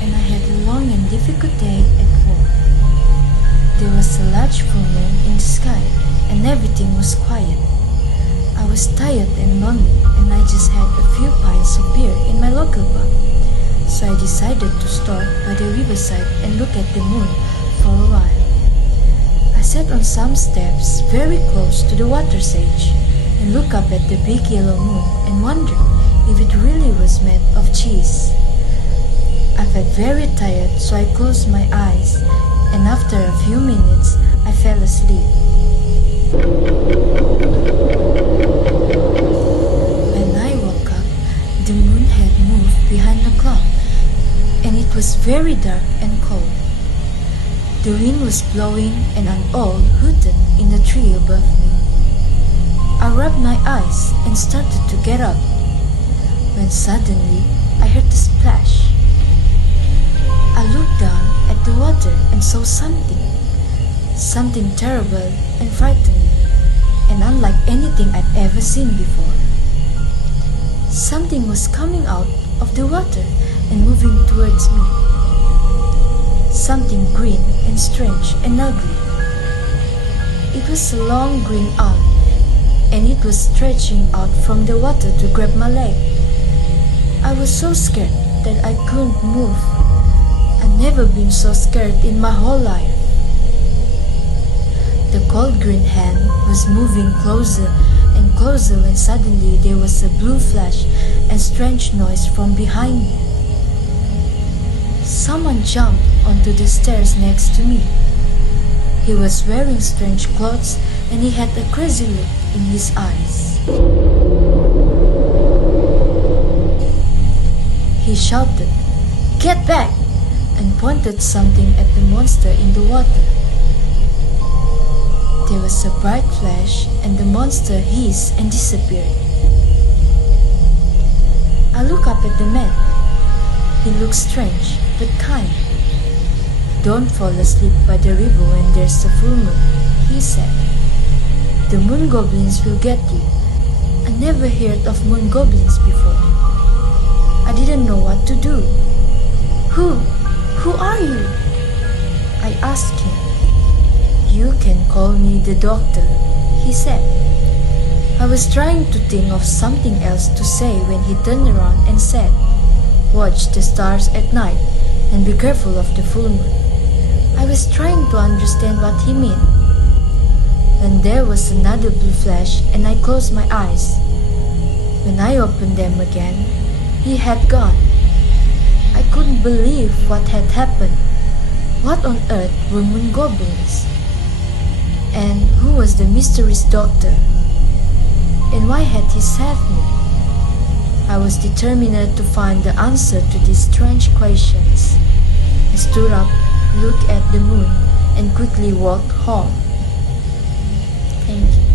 and I had a long and difficult day at work. There was a large full moon in the sky, and everything was quiet. I was tired and lonely, and I just had a few pints of beer in my local pub. So I decided to stop by the riverside and look at the moon for a while. I sat on some steps very close to the water's edge and looked up at the big yellow moon and wondered if it really was made of cheese. I felt very tired, so I closed my eyes, and after a few minutes I fell asleep. When I woke up, the moon had moved behind the cloud, and it was very dark and cold. The wind was blowing, and an owl hooted in the tree above me. I rubbed my eyes and started to get up, when suddenly I heard a splash. I looked down at the water and saw something terrible and frightening, and unlike anything I'd ever seen before. Something was coming out of the water and moving towards me. Something green and strange and ugly. It was a long green arm, and it was stretching out from the water to grab my leg. I was so scared that I couldn't move. I'd never been so scared in my whole life. The cold green hand was moving closer and closer when suddenly there was a blue flash and strange noise from behind me. Someone jumped onto the stairs next to me. He was wearing strange clothes and he had a crazy look in his eyes. He shouted, "Get back!" and pointed something at the monster in the water. There was a bright flash and the monster hissed and disappeared. I looked up at the man. He looked strange but kind. "Don't fall asleep by the river when there's a full moon," he said. "The moon goblins will get you." I never heard of moon goblins before. I didn't know what to do. Who are you?" I asked him. "You can call me the doctor," he said. I was trying to think of something else to say when he turned around and said, "Watch the stars at night and be careful of the full moon." I was trying to understand what he meant. Then there was another blue flash and I closed my eyes. When I opened them again, he had gone. I couldn't believe what had happened. What on earth were moon goblins? And who was the mysterious doctor? And why had he saved me? I was determined to find the answer to these strange questions. I stood up, looked at the moon, and quickly walked home. Thank you.